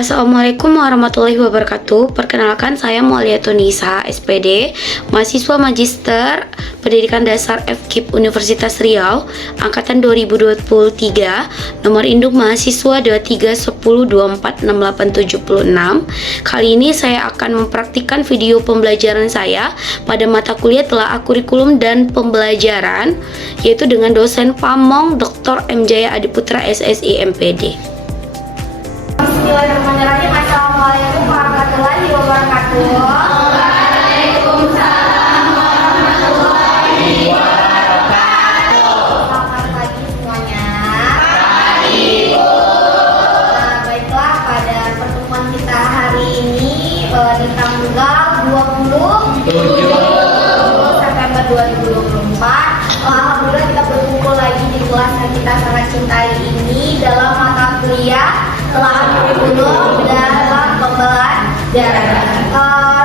Assalamualaikum warahmatullahi wabarakatuh. Perkenalkan, saya Mualiatun Nisa, SPD, mahasiswa Magister Pendidikan Dasar FKIP Universitas Riau, angkatan 2023, nomor induk mahasiswa 2310246876. Kali ini saya akan mempraktikkan video pembelajaran saya pada mata kuliah Telaah Kurikulum dan Pembelajaran, yaitu dengan dosen Pamong Dr. M. Jaya Adiputra SSI MPD. Bismillahirrahmanirrahim. Assalamualaikum warahmatullahi wabarakatuh. Waalaikumsalam warahmatullahi wabarakatuh. Selamat pagi semuanya. Pagi, Bu. Baiklah, pada pertemuan kita hari ini di tanggal 27 September 2024, alhamdulillah kita berkumpul lagi di kelas yang kita sangat cintai ini dalam mata kuliah Telaah Kurikulum dalam Pembelajaran.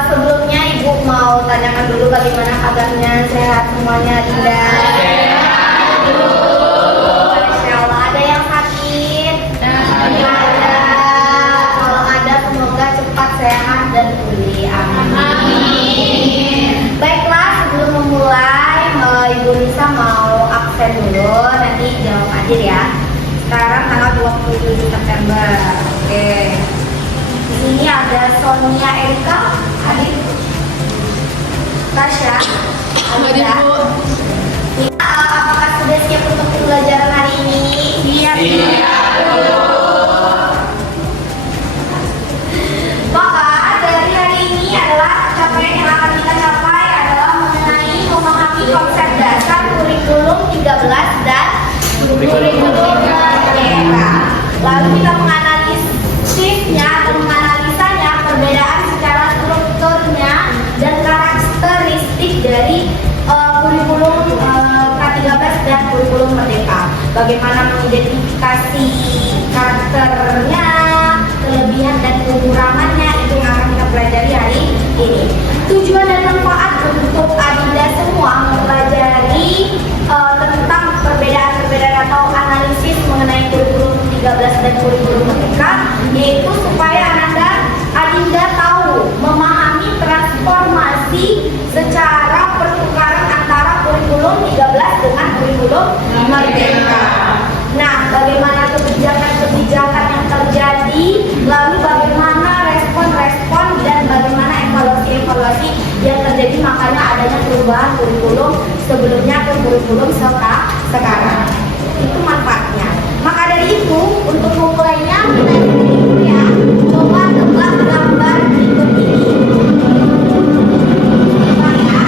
Sebelumnya Ibu mau tanyakan dulu bagaimana kabarnya, sehat semuanya, Dinda? Sehat, Bu. Masya Allah, ada yang sakit? Tidak ada. Kalau ada, semoga cepat sehat dan pulih. Amin. Baiklah, sebelum memulai, Ibu Nisa mau absen dulu, nanti jawab aja ya. Sekarang tanggal 27 September. Oke. Di sini ada Sonia Erika, hadir. Tasya, Hadir, ada. Bu. Apakah sudah siap untuk pembelajaran hari ini? Siap. Maka dari hari ini adalah capaian yang akan kita capai adalah mengenai memahami konsep dasar kurikulum 13 dan kurikulum merdeka. Lalu kita menganalisisnya atau menganalisanya, perbedaan secara strukturnya dan karakteristik dari kurikulum K13 dan kurikulum merdeka. Bagaimana mengidentifikasi karakternya, kelebihan dan kekurangannya, itu yang akan kita pelajari hari ini. Tujuan dan manfaat untuk Adinda semua mempelajari tentang perbedaan-perbedaan atau analisis mengenai kurikulum 13 dan kurikulum merdeka, yaitu supaya Adinda tahu memahami transformasi secara pertukaran antara kurikulum 13 dengan kurikulum merdeka. Nah, bagaimana kebijakan-kebijakan yang terjadi, lalu bagaimana respon-respon dan bagaimana evaluasi-evaluasi yang terjadi, makanya adanya perubahan kurikulum sebelumnya ke kurikulum sekarang. Itu manfaatnya. Maka dari itu, untuk memulainya kita dulu ya, coba tebak gambar berikut ini. Coba ya.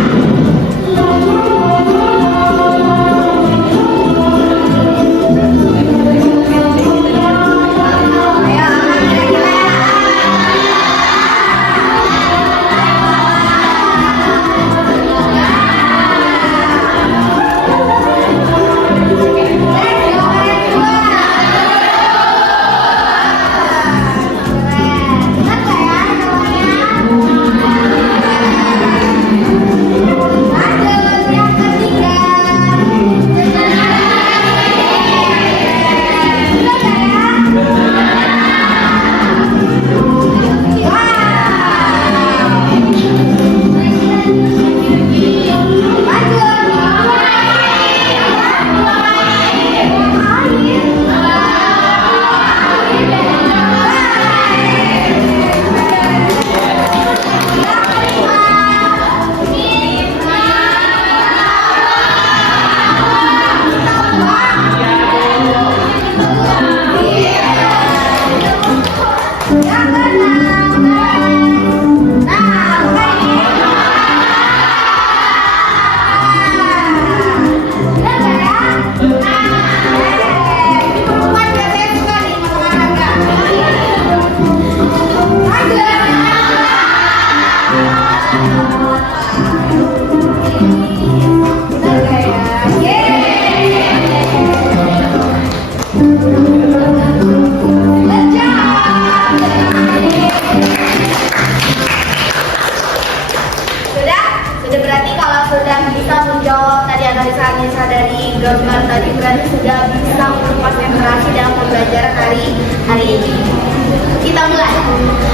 Good job!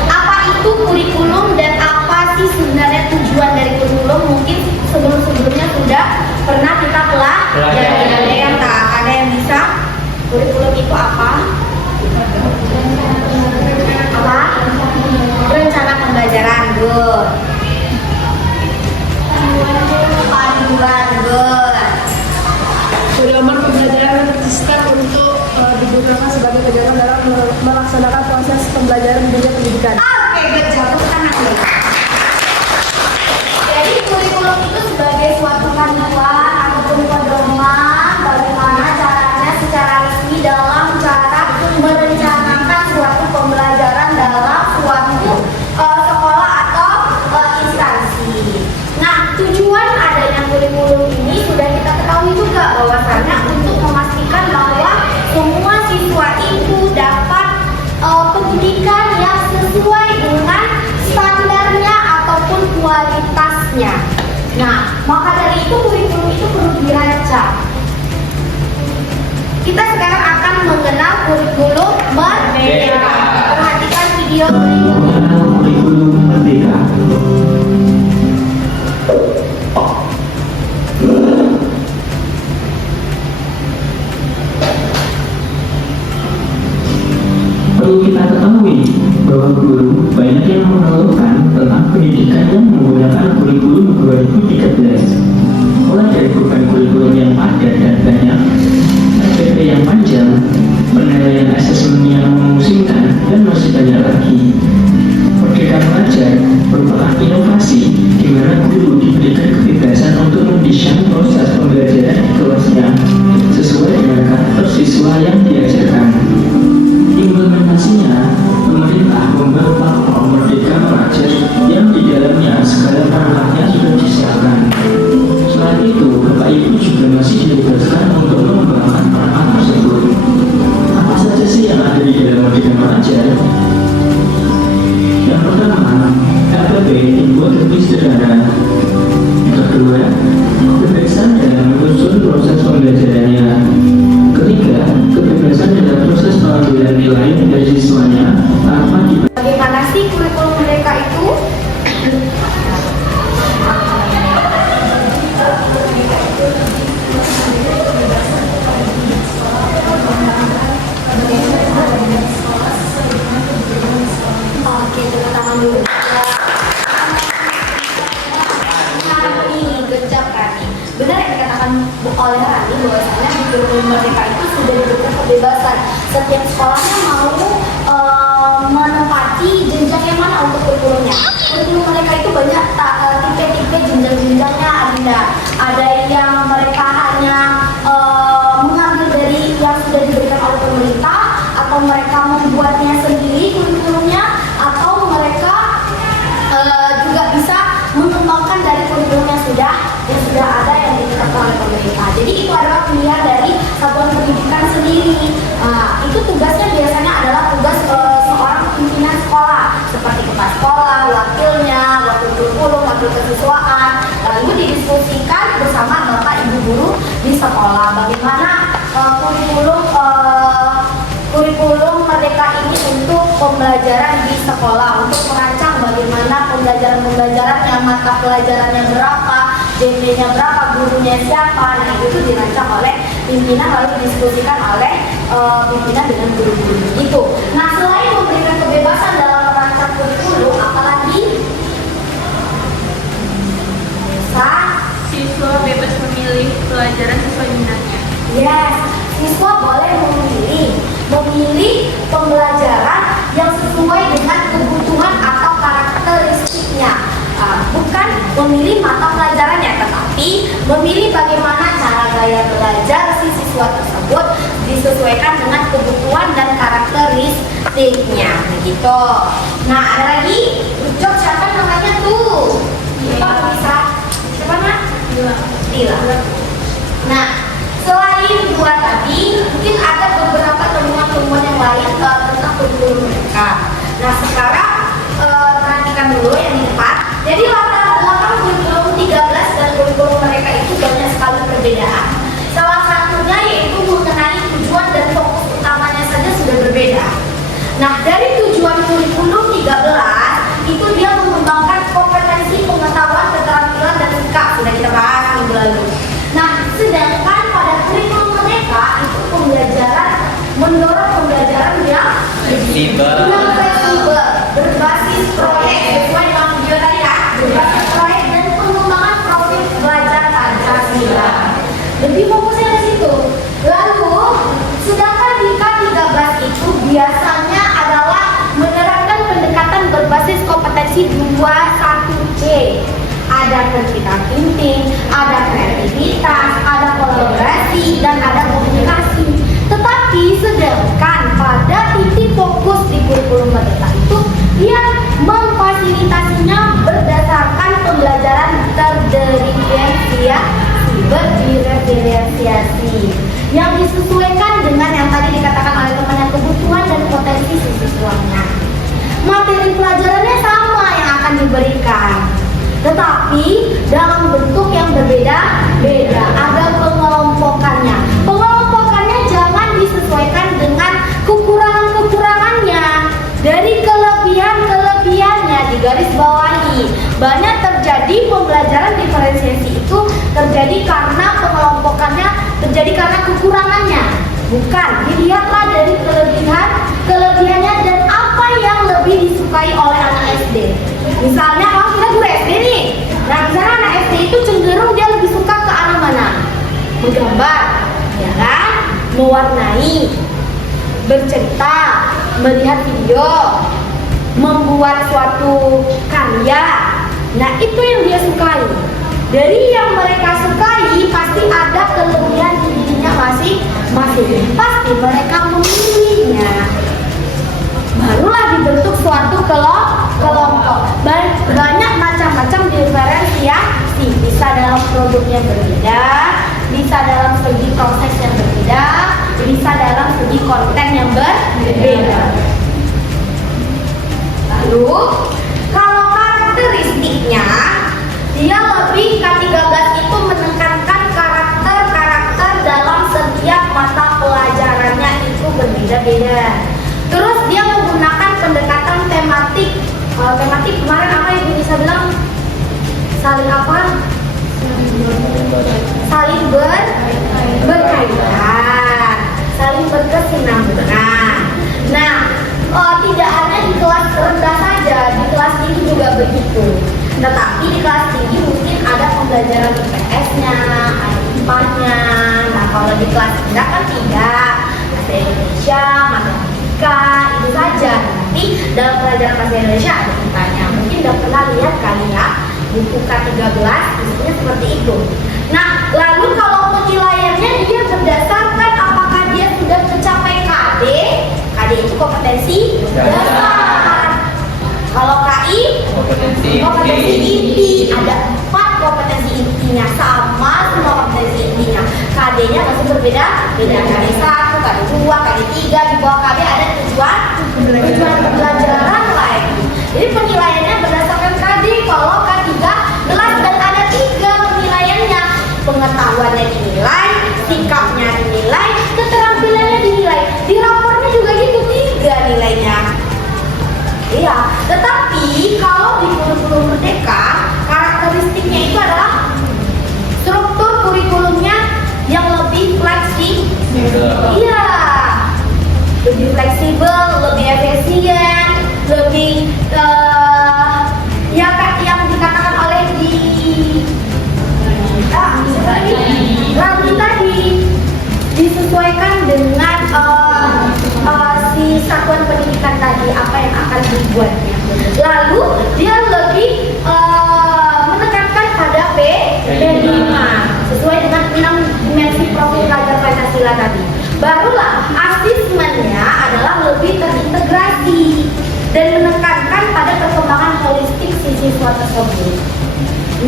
Apa itu kurikulum dan apa sih sebenarnya tujuan dari kurikulum? Mungkin sebelum-sebelumnya sudah pernah kita pelajari. Ada yang bisa? Kurikulum itu apa? Apa? Rencana pembelajaran. Good. Panduan. Good. Pedoman pembelajaran yang tercipta untuk digunakan sebagai pedoman dalam melaksanakan proses pembelajaran dunia pendidikan. Oke, good job. Tepuk tangan dulu. Jadi kurikulum itu sebagai suatu panduan ataupun pedoman bagaimana caranya secara resmi dalam cara merencanakan suatu pembelajaran dalam suatu sekolah atau instansi. Nah, tujuan adanya kurikulum ini sudah kita ketahui juga bahwasannya untuk memastikan bahwa semua siswa itu dapat pendidikan yang sesuai dengan standarnya ataupun kualitasnya. Nah, maka dari itu kurikulum itu perlu dirancang. Kita sekarang akan mengenal kurikulum merdeka. Perhatikan video berikut. Kurikulum merdeka. Perlu kita ketahui bahwa guru banyak yang mengeluhkan tentang pendidikan yang menggunakan kurikulum 2013. Mulai dari beban kurikulum yang padat dan banyak, SPP yang panjang, penilaian asesmen yang memusingkan, dan masih banyak lagi. Merdeka Belajar merupakan inovasi di mana guru diberikan kebebasan untuk mendesain proses pembelajaran di kelasnya sesuai dengan karakter siswa yang diajarkan. Implementasinya, pemerintah membuat platform Merdeka Belajar yang di dalamnya segala perangkatnya sudah disiapkan. Selain itu, Bapak Ibu juga masih ditugaskan untuk mengembangkan perangkat tersebut. Apa saja sih yang ada di dalam Merdeka Belajar? Yang pertama, KBB dibuat lebih sederhana. Yang kedua, kebebasan dalam menyusun proses pembelajarannya. Ketiga, kebebasan dalam proses pengambilan nilai dari siswanya tanpa Bagaimana sih kurikulum mereka itu? Oke, tepuk tangan dulu. Good job, Rani. Benar yang dikatakan oleh Rani bahwasanya di kurikulum merdeka itu sudah diberikan kebebasan. Setiap sekolahnya mau menempati jenjang yang mana untuk kurikulumnya. Kurikulum mereka itu banyak tipe-tipe jenjang-jenjangnya. Ada yang mereka hanya mengambil dari yang sudah diberikan oleh pemerintah, atau mereka membuatnya sendiri kurikulumnya, atau mereka juga bisa mengembangkan dari kurikulum yang sudah ada yang ditetapkan oleh pemerintah. Jadi itu adalah pilihan dari satuan pendidikan sendiri. Itu tugasnya biasanya adalah tugas seorang pimpinan sekolah, seperti kepala sekolah, wakilnya, wakil kurikulum, wakil kesiswaan, lalu didiskusikan bersama bapak ibu guru di sekolah. Bagaimana kurikulum merdeka ini untuk pembelajaran di sekolah, untuk merancang bagaimana pembelajaran-pembelajarannya, mata pelajarannya berapa, JP-nya berapa, gurunya siapa. Nah, itu dirancang oleh pimpinan lalu didiskusikan oleh pimpinan dengan guru-guru itu. Nah, selain memberikan kebebasan dalam merancang kurikulum, apalagi Siswa bebas memilih pelajaran sesuai minatnya. yes, siswa boleh memilih pembelajaran yang sesuai dengan kebutuhan atau karakteristiknya. Bukan memilih mata pelajarannya, tetapi memilih bagaimana cara gaya belajar si siswa tersebut disesuaikan dengan kebutuhan dan karakteristiknya, begitu. Nah, ada lagi, Ucok, siapa namanya tuh? Siapa bisa? Siapa nak? Dila. Nah, selain dua tadi, mungkin ada beberapa temuan-temuan yang lain tentang kurikulum mereka. Nah, sekarang perhatikan dulu yang di depan. Jadi latar belakang kurikulum 13 dan kurikulum mereka itu banyak sekali perbedaan. Salah satunya yaitu mengenai tujuan dan fokus utamanya saja sudah berbeda. Nah, dari tujuan kurikulum fleksibel, berbasis proyek sesuai dengan video tadi ya, berbasis proyek dan pengembangan profil belajar Pancasila. Lebih fokusnya ke situ. Lalu, sedangkan di K13 itu biasanya adalah menerapkan pendekatan berbasis kompetensi 21C. Ada critical thinking, ada kreativitas, ada kolaborasi, dan ada komunikasi. Tetapi sedangkan pada titik fokus di kurikulum merdeka itu dia memfasilitasinya berdasarkan pembelajaran berdiferensiasi yang disesuaikan dengan yang tadi dikatakan oleh teman, kebutuhan dan potensi siswanya. Materi pelajarannya sama yang akan diberikan, tetapi dalam bentuk yang berbeda-beda. Ada pengelompokannya. Pengelompokannya jangan disesuaikan dengan kekurangan-kekurangannya. Dari kelebihan-kelebihannya digaris bawahi. Banyak terjadi pembelajaran diferensiasi itu terjadi karena pengelompokannya terjadi karena kekurangannya. Bukan, dilihatlah dari kelebihannya dan apa yang lebih disukai oleh anak SD. Misalnya kalau kita guru SD nih, nah misalnya anak SD itu cenderung dia lebih suka ke arah mana? Menggambar, ya kan? Mewarnai, bercerita, melihat video, membuat suatu karya. Nah itu yang dia sukai. Dari yang mereka sukai pasti ada kelebihan di dirinya masing-masing. Pasti mereka memilihnya. Barulah dibentuk suatu kelompok. Banyak macam-macam diferensiasi. Bisa dalam produknya berbeda, bisa dalam segi proses yang berbeda, bisa dalam segi konten yang berbeda. Lalu, kalau karakteristiknya, dia lebih K13 itu menekankan karakter-karakter dalam setiap mata pelajarannya itu berbeda-beda. Terus dia menggunakan pendekatan tematik. Tematik kemarin apa yang bisa bilang? Saling apa? Saling berkaitan, saling berkesinambungan. Nah, tidak hanya di kelas rendah saja, di kelas tinggi juga begitu. Tetapi di kelas tinggi mungkin ada pembelajaran IPS-nya, ada IPA-nya. Nah, kalau di kelas rendah kan tidak. Ada Indonesia, matematika, itu saja. Tapi dalam pelajaran bahasa Indonesia ada IPA-nya. Mungkin udah pernah lihat kali ya, buku K13 isinya seperti itu. Nah, lalu kalau penilaiannya dia berdasarkan apakah dia sudah mencapai KD. KD itu kompetensi dasar. Kalau KI kompetensi inti. Ada 4 kompetensi intinya, sama semua kompetensi intinya. KD-nya masih berbeda. Beda KD 1, KD 2, KD 3. Di bawah KD ada tujuan pembelajaran lagi. Jadi penilaiannya berdasarkan KD. Kalau K3 gelas dan ada 3 penilaiannya. Pengetahuannya dinilai, sikapnya dinilai, keterampilannya dinilai. Di rapornya juga gitu 3 nilainya. Iya, tetapi kalau di kurikulum merdeka, karakteristiknya itu adalah struktur kurikulumnya yang lebih fleksibel. Iya, lebih fleksibel, lebih efisien, lebih ya yang dikatakan oleh Rani tadi, disesuaikan dengan si satuan pendidikan tadi, apa yang akan dibuatnya. Lalu dia lebih menekankan pada P5 sesuai dengan 6 dimensi profil belajar Pancasila tadi. Barulah asesmennya adalah lebih terintegrasi dan menekankan pada perkembangan holistik si siswa tersebut.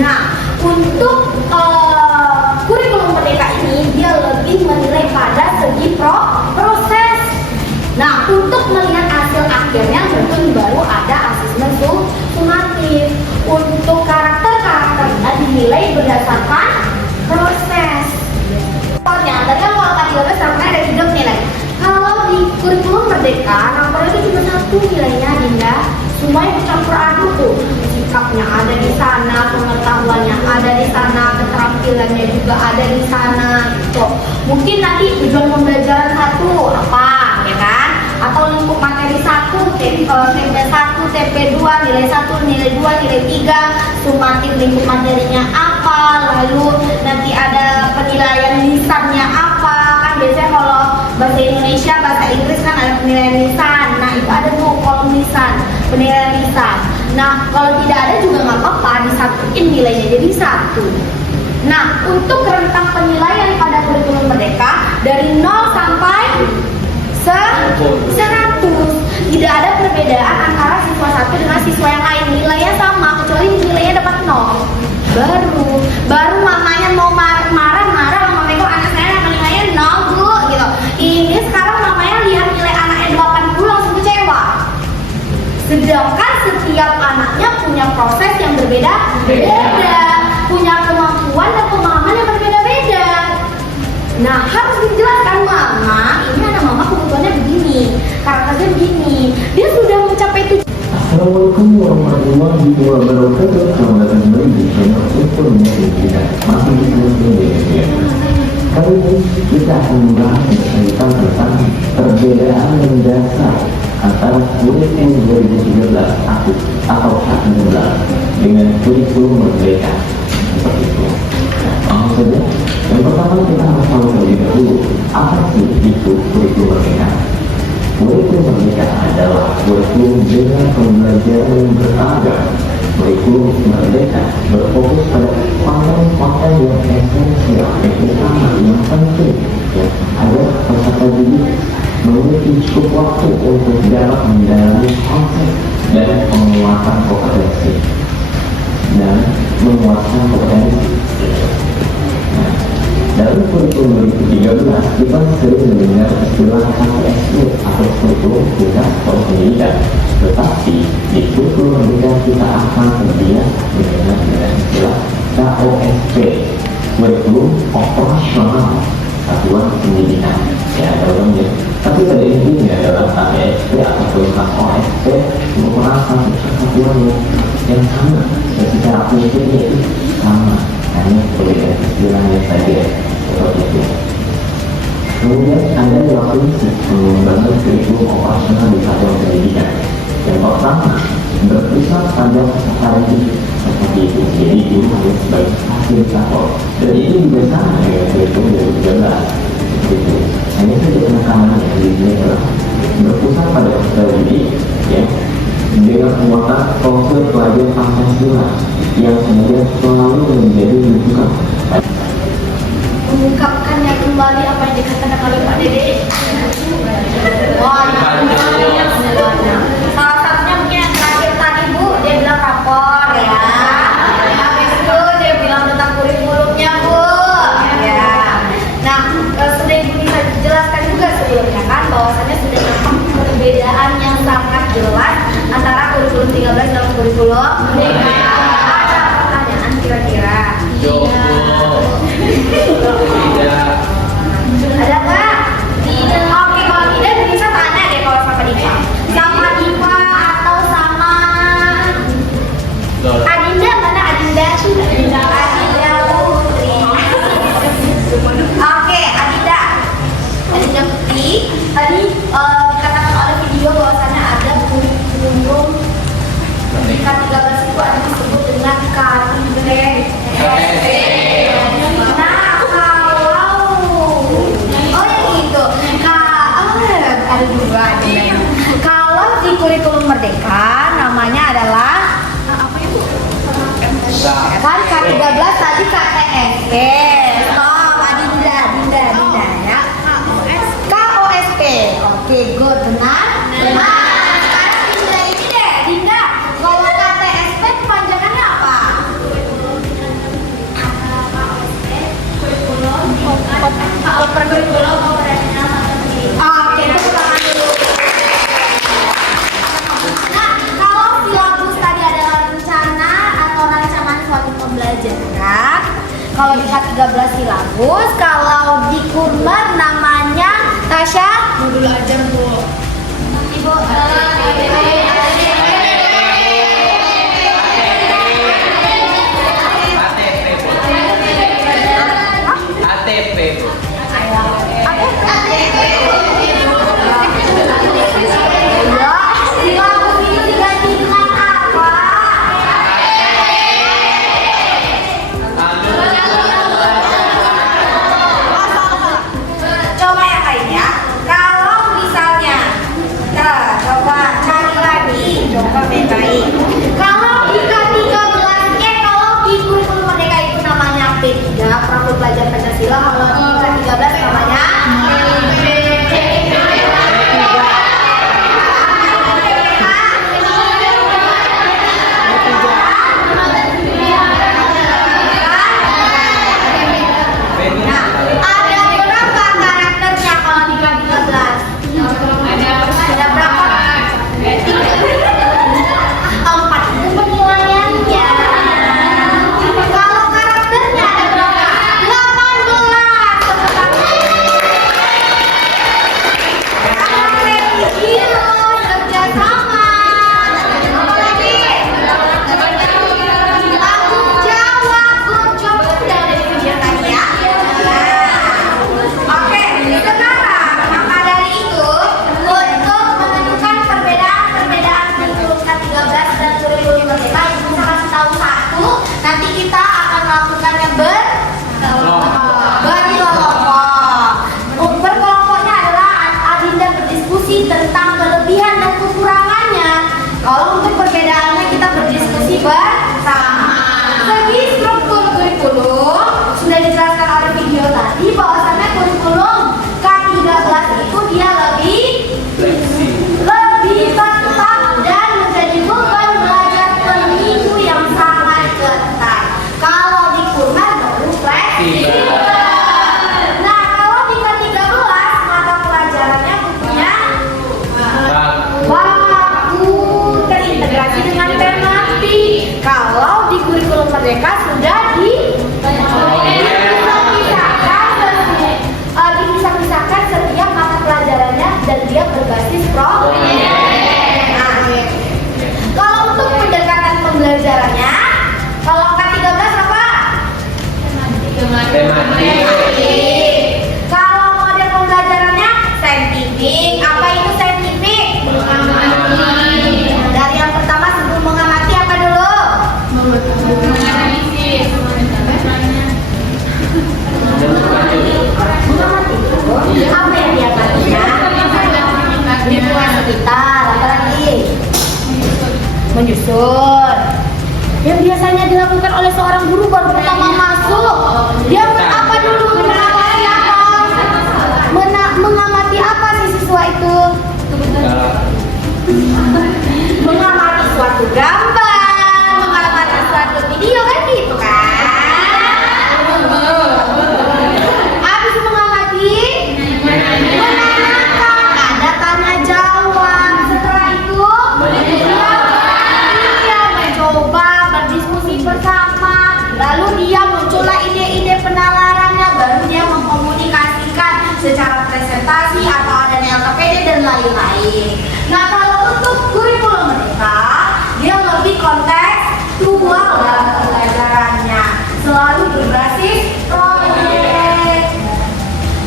Nah, untuk kurikulum merdeka ini dia lebih menilai pada segi proses. Nah, untuk melihat hasil akhirnya mungkin baru ada asesmen sumatif. Untuk karakternya dinilai berdasarkan proses. Contohnya, tadi kan kalau tadi sampai ada 3 nilai. Kalau di kurikulum merdeka, rapor itu cuma 1 nilainya, Dinda. Semuanya bercampur aduk tuh. Sikapnya ada di sana, pengetahuannya ada di sana, keterampilannya juga ada di sana. Gitu. Mungkin nanti tujuan pembelajaran 1 apa, ya kan? Atau lingkup materi 1 TP 2, nilai 1, nilai 2, nilai 3, sumatif lingkup materinya apa, lalu nanti ada penilaian lisannya apa. Kan biasanya kalau bahasa Indonesia, bahasa Inggris kan ada penilaian lisan. Nah itu ada tuh kolom lisan, penilaian lisan. Nah kalau tidak ada juga nggak apa-apa, disatuin nilainya jadi 1. Nah untuk rentang penilaian pada kurikulum merdeka dari 0 sampai 100, tidak ada perbedaan antara siswa satu dengan siswa yang lain, nilainya sama kecuali nilainya dapat 0. Baru mamanya mau marah mama kok anak saya nilainya 0 bu gitu. Ini sekarang mamanya lihat nilai anaknya 80 langsung kecewa. Sedangkan setiap anaknya punya proses yang berbeda-beda, punya kemampuan dan pemahaman yang berbeda-beda. Nah harus dijelaskan, mama ini anak mama kebutuhannya begini, karakternya begini, dia sudah mencapai tujuan. Assalamualaikum warahmatullahi wabarakatuh. Selamat datang kembali di channel Informasi Kita. Masih di channel Indonesia. Kali ini kita akan membahas tentang perbedaan mendasar antara kurikulum 2013 atau K13 dengan kurikulum merdeka. Seperti itu. Langsung saja. Yang pertama kita harus tahu terlebih dahulu apa sih itu kurikulum merdeka. Kurikulum merdeka adalah kurikulum dengan pembelajaran yang beragam. Kurikulum merdeka berfokus pada konten-konten yang esensial, yang utama, yang penting, ya, agar peserta didik memiliki cukup waktu untuk dapat mendalami konsep dan penguatan kompetensi dan menguatkan kompetensi. Nah, dalam kurikulum 2013 kita sering mendengar istilah KPSD atau kurikulum pusat pendidikan, tetapi di kurikulum merdeka kita akan terbiasa mendengar dengan istilah KOSP, kurikulum operasional satuan pendidikan. Ya, dalamnya. Tapi pada intinya dalam KPSD ataupun KOSP merupakan satuan yang sama dan secara prinsipnya itu sama, hanya perbedaan istilahnya saja seperti itu. Kemudian ada dua prinsip pengembangan kurikulum operasional di satuan pendidikan. Yang pertama, berpusat pada peserta didik seperti itu. Jadi guru hanya sebagai fasilitator, dan itu juga sama dengan kurikulum 2013. Itu hanya saja penekanan yang adalah berpusat pada peserta didik, ya, dengan penguatan proses pelajaran Pancasila yang kemudian selalu menjadi rujukan. Mengungkapkannya kembali apa yang dikatakan oleh Pak Dede. Salah satunya mungkin yang terakhir tadi Bu, dia bilang rapor ya. Habis itu dia bilang tentang kurikulumnya Bu. Ya. Nah, sudah Ibu bisa jelaskan juga sebelumnya kan bahwasannya sudah nampak perbedaan yang sangat jelas antara kurikulum 13 dan kurikulum merdeka. Ada pertanyaan kira-kira? Ada nggak? Oke, kalau tidak bisa tanya deh kalau sama Diva. Sama Diva atau sama Adinda, mana Adinda? Adinda Putri. Oke, Adinda Putri. Tadi dikatakan oleh video bahwasannya ada kurikulum K13 itu ada disebut dengan KPSD. Kalau di kurikulum merdeka namanya adalah apa itu? Kan K13 tadi KTSP. Stop, Adinda ya. KOSP. Oke, good, benar. Sekarang Dinda ini deh, Dinda. Kalau KTSP kepanjangannya apa? KOSP kurikulum operasional. Oke, tepuk tangan dulu. Nah, kalau silabus tadi adalah rencana atau rancangan suatu pembelajaran, kalau di K13 silabus, kalau di Kurmer namanya Tasya modul ajar Bu. Ibu silabus itu diganti dengan Menyusun. Yang biasanya dilakukan oleh seorang guru baru pertama masuk. Dia apa dulu? Mengamati apa? Mengamati apa si siswa itu? Mengamati suatu gambar, mengamati suatu video kan gitu kan? Habis mengamati, menanyakan, ada tanya jawab. Setelah itu, dia mencoba berdiskusi bersama. Lalu dia muncullah ide-ide penalarannya, baru dia mengkomunikasikan secara presentasi atau adanya LKPD dan lain-lain. Nah, kalau untuk kurikulum mereka, dia lebih kontekstual dalam pembelajarannya, selalu berbasis proyek.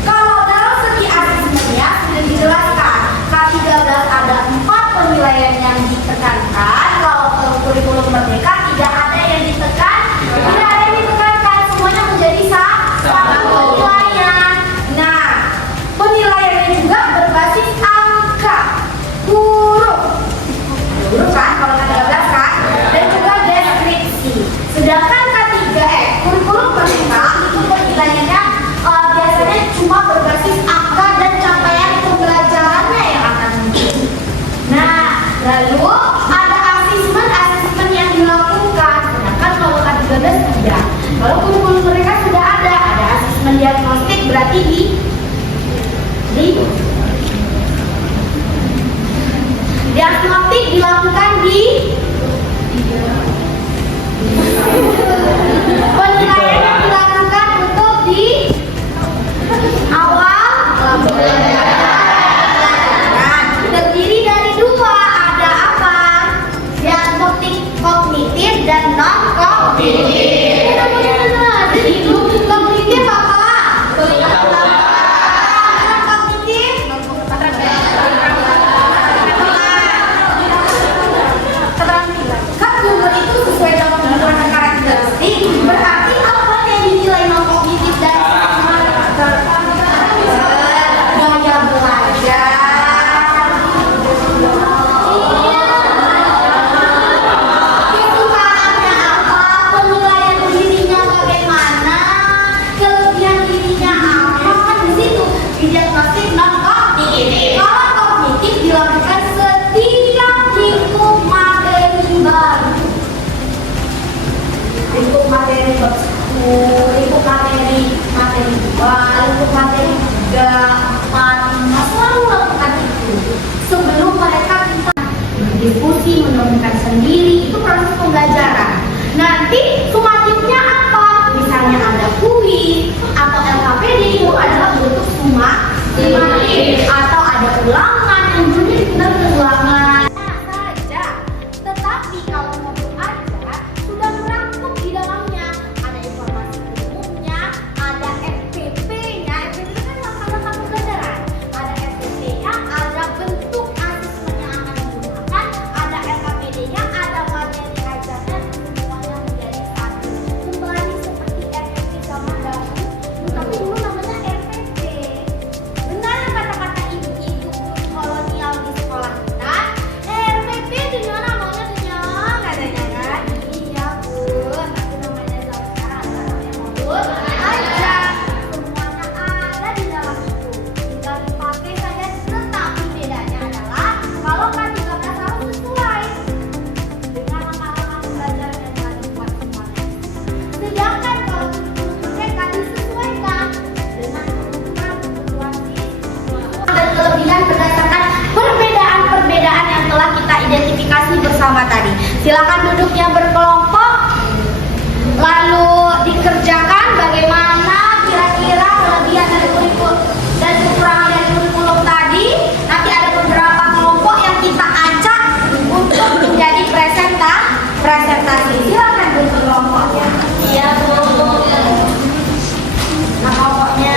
Kalau dalam segi asesmennya sudah dijelaskan, K13 ada 4 penilaian yang ditekankan. Kalau kurikulum merdeka tidak ada yang ditekan, tidak ada yang ditekankan, semuanya menjadi satu penilaian. Nah, penilaiannya juga berbasis angka, huruf kan kalau K13 kan, dan juga deskripsi. Sedangkan kurikulum merdeka itu penilaiannya biasanya cuma berbasis angka dan capaian pembelajarannya yang akan muncul. Nah, lalu ada asesmen yang dilakukan, sedangkan kalau K13 tidak. Kalau kurikulum mereka sudah ada asesmen diagnostik, berarti diagnostik dilakukan di penilaian yang dilakukan untuk di awal pembelajaran. Terdiri dari 2, ada apa? Diagnostik kognitif dan non kognitif. Jadi kognitif apa? Kan Google itu sesuai dengan penggunaan karakteristik, berarti apa yang dinilai non kognitif dan gaya belajar. Kesukaannya apa, penilaian dirinya bagaimana, kelebihan dirinya apa, kan di situ diagnostik non kognitif. Kalau kognitif dilakukan setiap lingkup materi baru. Lingkup materi bersatu, lingkup materi 2, lingkup materi 3, 4, 5, selalu lakukan itu. Sebelum mereka bisa berdiskusi, menemukan sendiri, itu proses pembelajaran. Nanti sumatifnya apa? Misalnya ada kuis atau LKPD, itu adalah bentuk sumatif. Atau ada ulangan yang benar-benar ulangan saja. Tetapi kalau mau belajar, sudah merangkum di dalamnya. Ada informasi umumnya, ada FPP-nya. FPP itu kan langkah-langkah pembelajaran. Ada FPP-nya, ada bentuk asesmen yang akan digunakan, ada LKPD-nya, ada materi ajarnya, semuanya menjadi satu. Kembali seperti RPP zaman dahulu, tapi dulu namanya RPP. Benar yang kata-kata ibu-ibu kolonial di sekolah kita, RPP dengan namanya kenyang, katanya kan? Iya bun, tapi namanya zaman sekarang namanya modul aja. Semuanya ada di dalam itu, tinggal dipakai saja. Tetapi bedanya adalah kalau K13 harus sesuai dengan langkah-langkah pembelajaran yang telah dibuat semuanya. Sedangkan kalau kurikulum mereka disesuaikan dengan kebutuhan siswa dan kelebihan berdasarkan perbedaan-perbedaan yang telah kita identifikasi bersama tadi. Silakan duduknya berkelompok, lalu dikerjakan bagaimana kira-kira kelebihan dari kurikulum dan kekurangan dari kurikulum tadi. Nanti ada beberapa kelompok yang kita ajak untuk menjadi presentasi. Silakan berkelompoknya. Iya Bu. Nah, kelompoknya.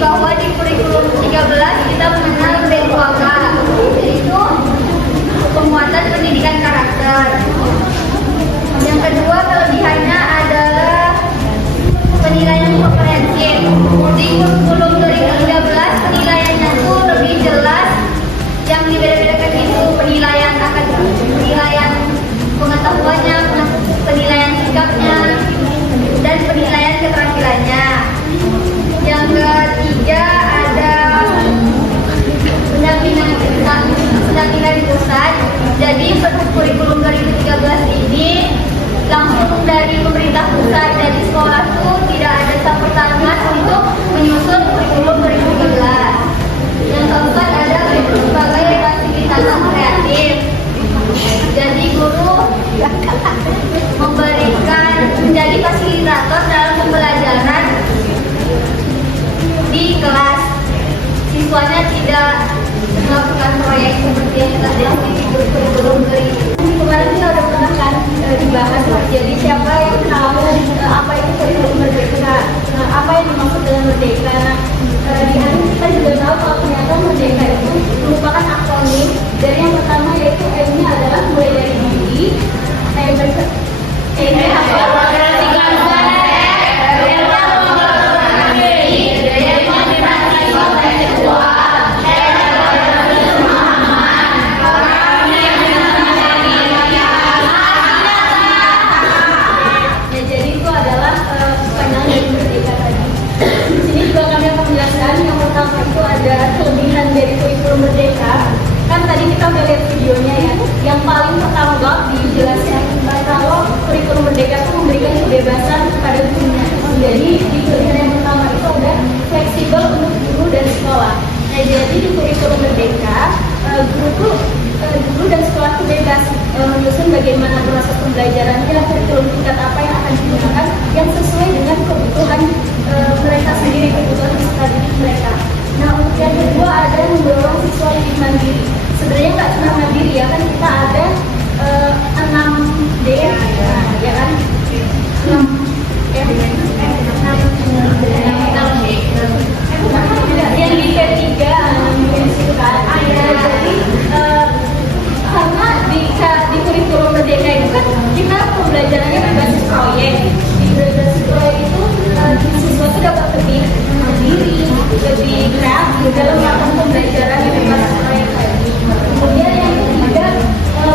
bahwa di kurikulum 13 kita mengenal BKK, yaitu penguatan pendidikan karakter. Yang kedua kelebihannya adalah penilaian komprehensif. Di kurikulum 2013 penilaiannya tuh lebih jelas, yang dibeda-bedakan itu penilaian penilaian pengetahuannya, penilaian sikapnya, dan penilaian keterampilannya. Yang ketiga ada pendampingan pusat. Jadi kurikulum 2013 ini langsung dari pemerintah pusat, dari sekolah tuh tidak ada campur tangan untuk menyusun kurikulum 2013. Yang keempat ada berbagai fasilitas kreatif. Jadi guru menjadi fasilitator dalam pembelajaran di kelas. Siswanya tidak melakukan proyek seperti yang kita lihat di kurikulum 2013. Kemarin kita udah pernah kan dibahas, jadi siapa yang tahu apa itu kurikulum merdeka, apa yang dimaksud dengan merdeka. Di hari kita juga tahu kalau ternyata merdeka itu merupakan akronim dari yang pertama, yaitu M-nya adalah mulai dari diri, dari kurikulum merdeka. Kan tadi kita udah lihat videonya ya, yang paling pertama dijelaskan kalau kurikulum merdeka itu memberikan kebebasan kepada gurunya. Jadi di pilihan yang pertama itu ada fleksibel untuk guru dan sekolah. Nah, jadi di kurikulum merdeka guru dan sekolah itu bebas menyusun bagaimana proses pembelajarannya, kurikulum tingkat apa yang akan digunakan yang sesuai dengan kebutuhan mereka sendiri, kebutuhan peserta didik mereka. Nah, untuk yang kedua ada mendorong siswa lebih mandiri. Sebenarnya nggak cuma mandiri ya, kan kita ada 6D, ya kan? 6 yang di P3 itu kan. Jadi karena di kurikulum merdeka itu kan kita pembelajarannya berbasis proyek. Di berbasis proyek itu siswa itu dapat lebih mandiri, lebih kreatif dalam melakukan pembelajaran yang berbasis proyek. Kemudian yang ketiga,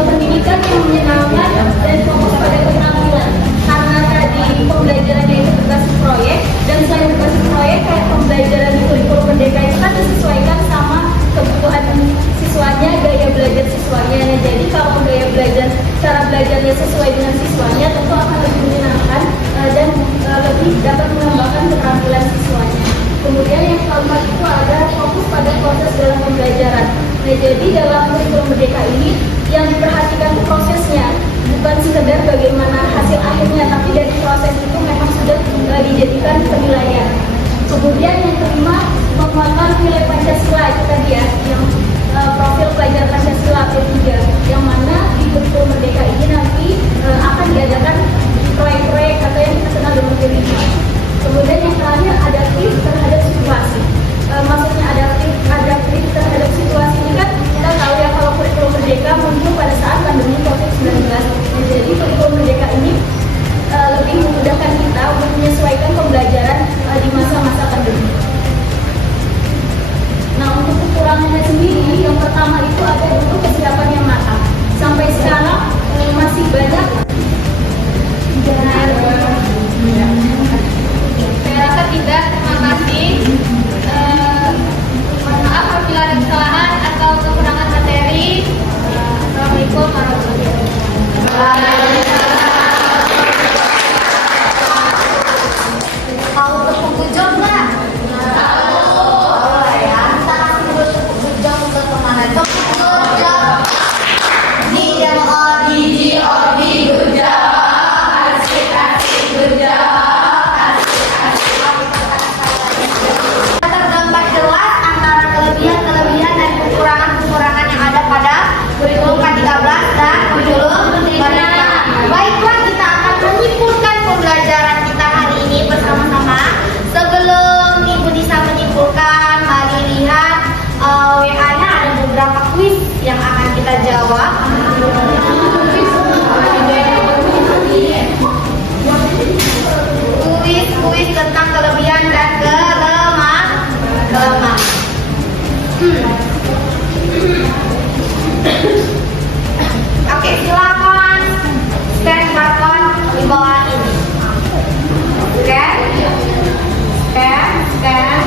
pendidikan yang menyenangkan dan fokus pada keterampilan. Karena tadi pembelajarannya itu berbasis proyek, dan selain berbasis proyek, kayak pembelajaran di kurikulum merdeka itu kan disesuaikan sama kebutuhan siswanya, gaya belajar siswanya. Nah, jadi kalau gaya belajar, cara belajarnya sesuai dengan siswanya, tentu akan lebih menyenangkan dan lebih dapat mengembangkan keterampilan siswanya. Kemudian yang keempat itu ada fokus pada proses dalam pembelajaran. Nah, jadi dalam kurikulum merdeka ini yang diperhatikan itu prosesnya, bukan sekedar bagaimana hasil akhirnya, tapi dari proses itu memang sudah dijadikan penilaian. Kemudian yang kelima, penguatan nilai Pancasila itu tadi ya, yang profil pelajar Pancasila P3, yang mana di kurikulum merdeka ini nanti akan diadakan proyek-proyek atau yang kita kenal dengan P5. Kemudian yang terakhir adaptif terhadap situasi. Maksudnya adaptif terhadap situasi ini kan kita tahu ya, kalau kurikulum merdeka muncul pada saat pandemi COVID-19. Jadi kurikulum merdeka ini lebih memudahkan kita untuk menyesuaikan pembelajaran di masa-masa pandemi. Nah, untuk kekurangannya sendiri, yang pertama itu ada dulu kesiapan yang matang. Sampai sekarang masih banyak. Saya rasa tidak. Terima kasih. Mohon maaf apabila ada kesalahan atau kekurangan materi. Assalamualaikum warahmatullahi wabarakatuh. Tahu tepung gujong nggak? Tahu ya. Kita kasih dulu tepung gujong untuk kemana? Tepung gujong. GMODGOD gujong. Asik gujong. Tergambar jelas antara kelebihan dan kekurangan yang ada pada kurikulum K13 dan kurikulum merdeka. Baiklah, kita akan menyimpulkan pembelajaran kita hari ini bersama-sama. Sebelum kita jawab. Kuis tentang kelebihan dan kelemahan. Oke, silakan stand barcode di bawah ini. Scan,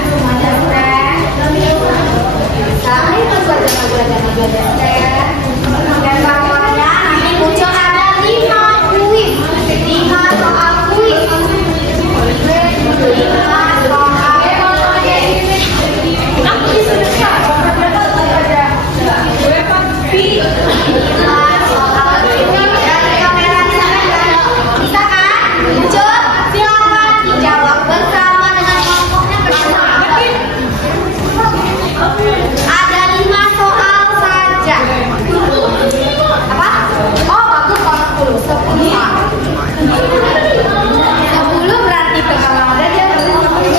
semuanya stand. Dan barcode-nya nanti muncul ada 5 kuis, 5 soal kuis. 5 soal dari kamera di sana bisa kan? Muncul, silakan dijawab bersama dengan kelompoknya bersama. Ada 5 soal saja. Apa? Oh bagus kalau 10 soal. 10 berarti kalau ada dia berarti 10.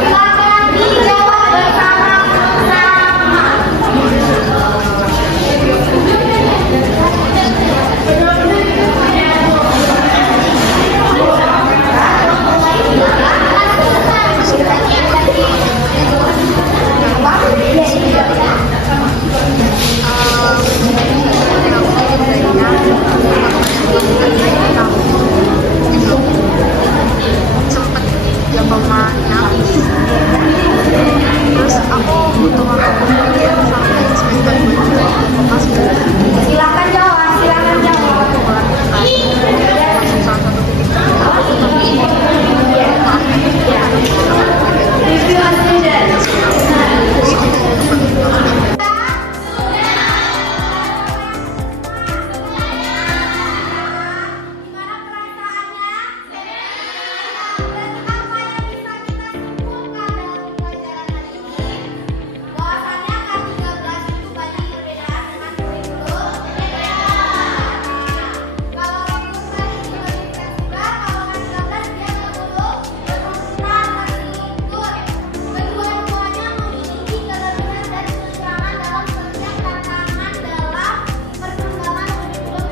Silakan dijawab bersama. Silakan jawab. Review a student. Gimana perasaannya? Dan apa yang bisa kita simpulkan dalam pelajaran hari ini? Bahwasannya K13 itu banyak perbedaan dengan kurikulum. Kalau kurikulum itu lebih fleksibel, kalau K13 dia melulu berurutan terstruktur. Kedua-duanya memiliki kelebihan dan kekurangan dalam setiap tantangan dalam perkembangan kurikulum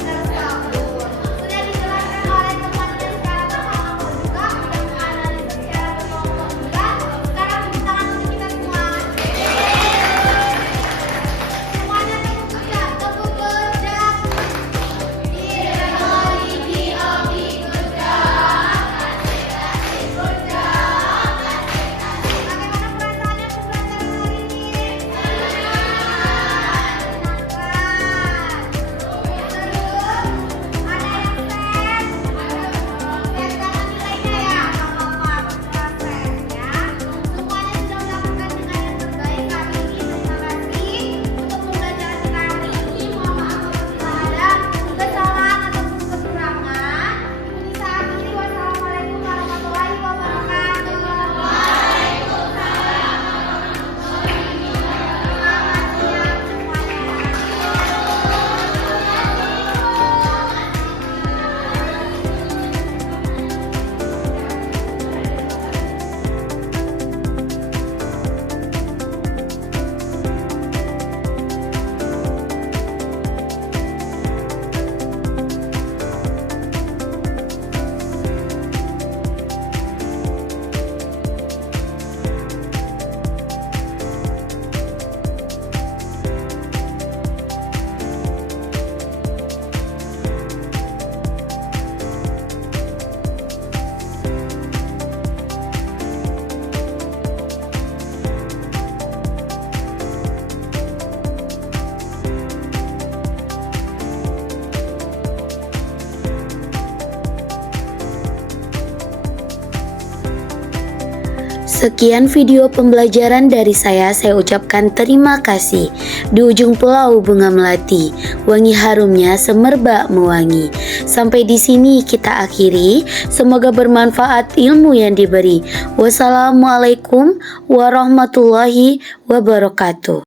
tersebut. Sudah dijelaskan oleh teman-teman secara bersama juga, sudah menganalisis secara berkelompok juga. Sekarang tepuk tangan untuk kita semua. Semuanya tepuk kerja. Bagaimana perasaannya pembelajaran hari ini? Seru? Ada yang stres? Jangan nilainya ya, nggak apa-apa, proses ya. Semuanya sudah melakukan dengan yang terbaik kali ini. Terima kasih untuk pembelajaran kita hari ini. Mohon maaf apabila ada kesalahan ataupun kekurangan. Ibu Nisa akhiri. Wassalamualaikum warahmatullahi wabarakatuh. Selamat siang semuanya. Sekian video pembelajaran dari saya ucapkan terima kasih. Di ujung pulau bunga melati, wangi harumnya semerbak mewangi. Sampai di sini kita akhiri. Semoga bermanfaat ilmu yang diberi. Wassalamualaikum warahmatullahi wabarakatuh.